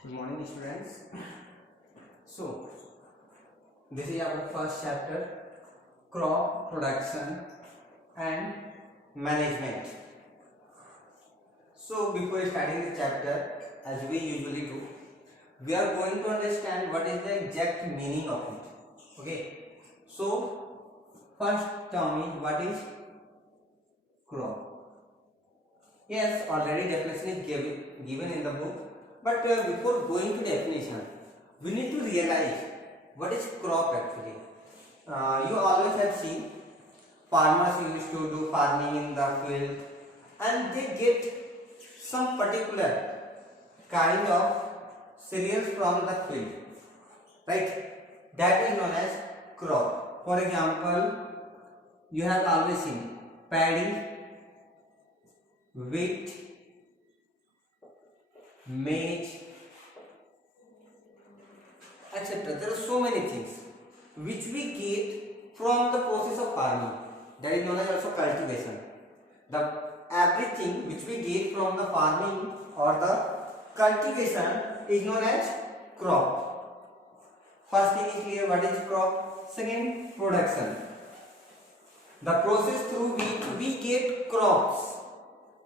Good morning, students. So, this is our first chapter, crop production and management. So, before starting the chapter, as we usually do, we are going to understand what is the exact meaning of it. Okay. So, first tell me what is crop. Yes, already definition is given in the book, but before going to definition, we need to realize what is crop actually. You always have seen farmers used to do farming in the field and they get some particular kind of cereals from the field, right? That is known as crop. For example, you have always seen paddy, wheat, maize, etc. There are so many things which we get from the process of farming. That is known as also cultivation. The everything which we get from the farming or the cultivation is known as crop. First thing is clear, what is crop? Second, production. The process through which we get crops.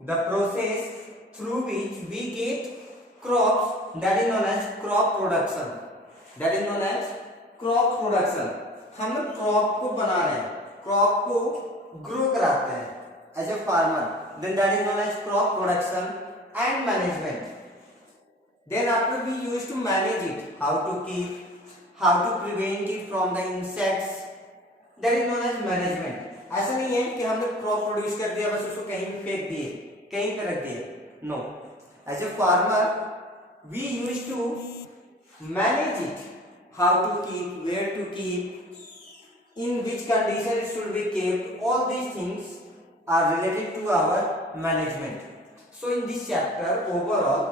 The process through which we get crops, that is known as crop production. That is known as crop production. हम लोग crop को बना रहे हैं, crop को grow कराते हैं as a farmer, then that is known as crop production and management. Then after we used to manage it, how to keep, how to prevent it from the insects, that is known as management. ऐसा नहीं है कि हमने crop produce कर दिया बस उसको कहीं फेंक दिए, कहीं पे रख दिए. No, as a farmer we used to manage it, how to keep, where to keep, in which condition it should be kept. All these things are related to our management. So in this chapter overall,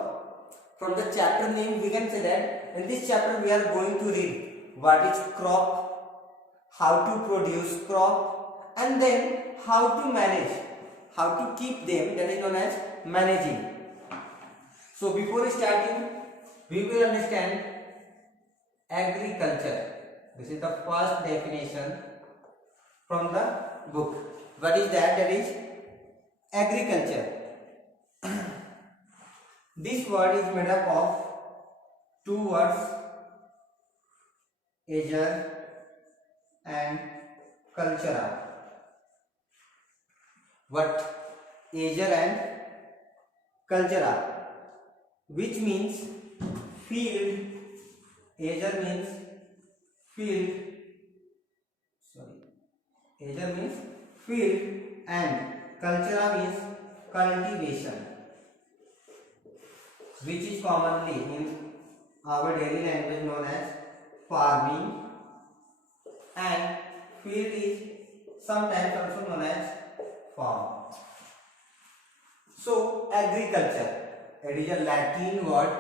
from the chapter name we can say that in this chapter we are going to read what is crop, how to produce crop, and then how to manage, how to keep them, that is known as managing. So before starting we will understand agriculture. This is the first definition from the book. What is that? That is agriculture. This word is made up of two words, ager and cultura. What? Ager and cultura, which means field. Ager means field. Ager means field and cultura means cultivation, which is commonly in our daily language known as farming, and field is sometimes also known as farm. So agriculture, it is a Latin word.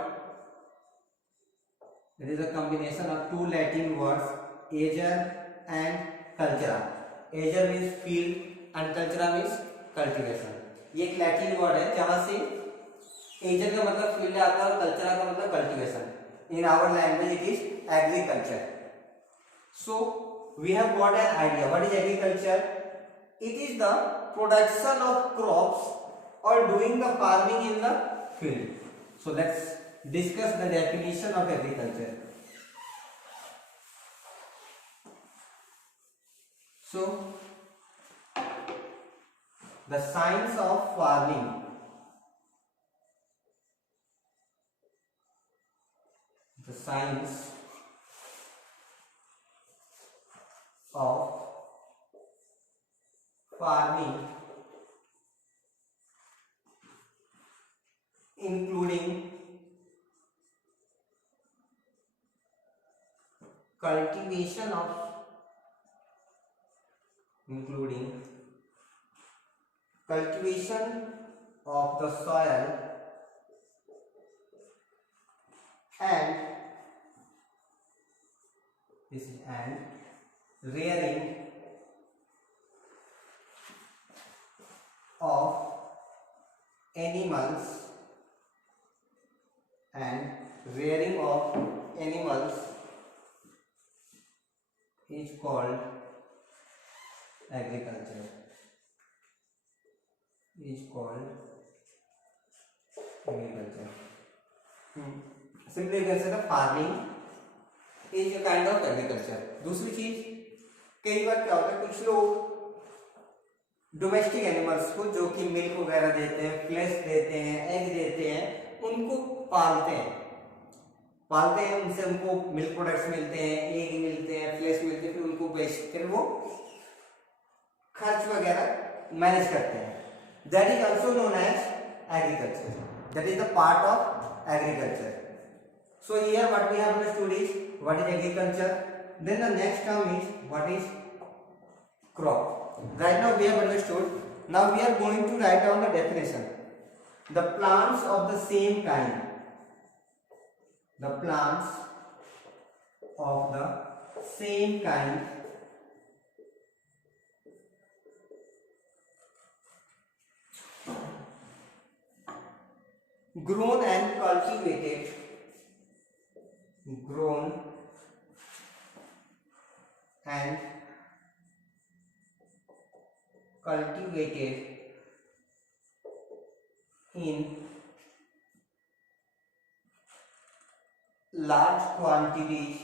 It is a combination of two Latin words, ager and cultura. Ager means field and cultura means cultivation. ये एक Latin word है जहां से ager का मतलब field आता है और कल्चरा का मतलब cultivation. In our language it is agriculture. So we have got an idea what is agriculture. It is the production of crops और doing the farming in the field. So let's discuss the definition of agriculture. So the science of farming, the science of farming including cultivation of the soil and rearing of animals and rearing of animals is called agriculture. Is called agriculture. Simply you can say the farming is a kind of agriculture. दूसरी चीज, कई बार क्या होता है, कुछ लोग domestic animals को जो कि मिल्क वगैरह देते हैं, फ्लैश देते हैं, एग देते हैं, उनको पालते हैं, उनसे उनको मिल्क प्रोडक्ट्स मिलते हैं, एग मिलते हैं, फ्लैश मिलते हैं, फिर उनको बेचकर वो खर्च वगैरह मैनेज करते हैं. That is also known as agriculture. That is the part of agriculture. So here what we have understood is what is agriculture. Then the next term is what is crop. Right now we have understood. Now we are going to write down the definition. The plants of the same kind. The plants of the same kind grown and cultivated. Grown and cultivated in large quantities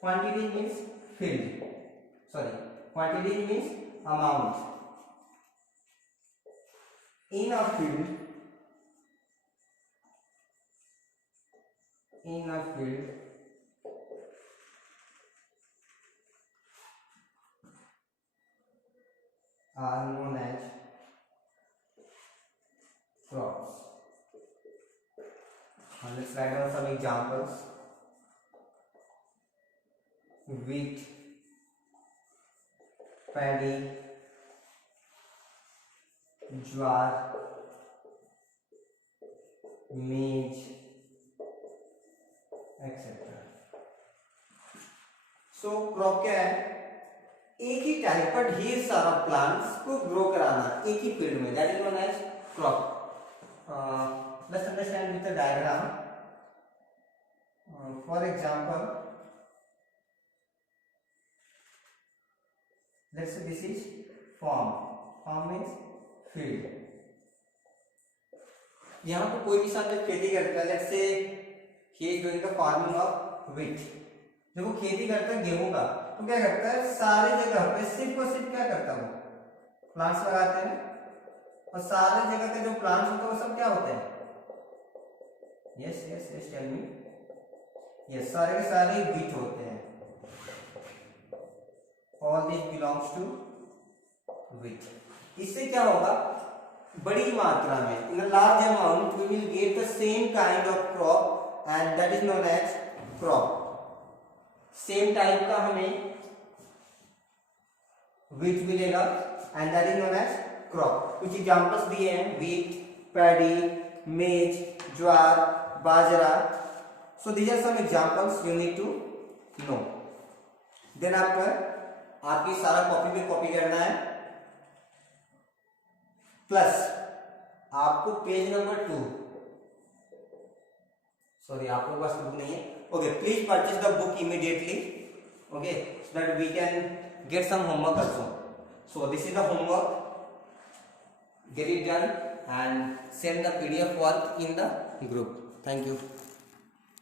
quantity means field, sorry, quantity means amount. In a field, are known as crops. Now let's write down some examples. Wheat, paddy, jowar, maize, etc. So crop क्या है? एक ही type पर ढेर सारा plants को grow कराना एक ही फील्ड में, that is known as crop. Let's understand with the diagram. For example, let's say this is farm means field. यहाँ पर कोई भी साथ खेती करता है, let's say he is doing the farming of wheat. जब वो खेती करता है गेहूं का, तो क्या करता है, सारी जगह पे सिर्फ और सिर्फ क्या करता है, वो प्लांट्स लगाते हैं. और सारे जगह के जो प्लांट्स होते हैं वो सब क्या होते हैं, yes yes yes tell me, yes सारे के सारे व्हीट होते हैं. All this belongs to wheat. इससे क्या होगा, बड़ी मात्रा में, in a large amount we will get the same kind of crop and that is known as crop. Same type का हमें व्हीट मिलेगा and that is known as crop. कुछ एग्जांपल्स दिए हैं, wheat, paddy, maize, jowar, bajra. So these are some examples you need to know. Then after आपकी सारा copy पे copy करना है, प्लस आपको पेज नंबर 2, सॉरी आपके पास बुक नहीं है, okay, please purchase the book immediately, okay, so that we can get some homework also. So this is the homework, get it done and send the PDF work in the group. Thank you.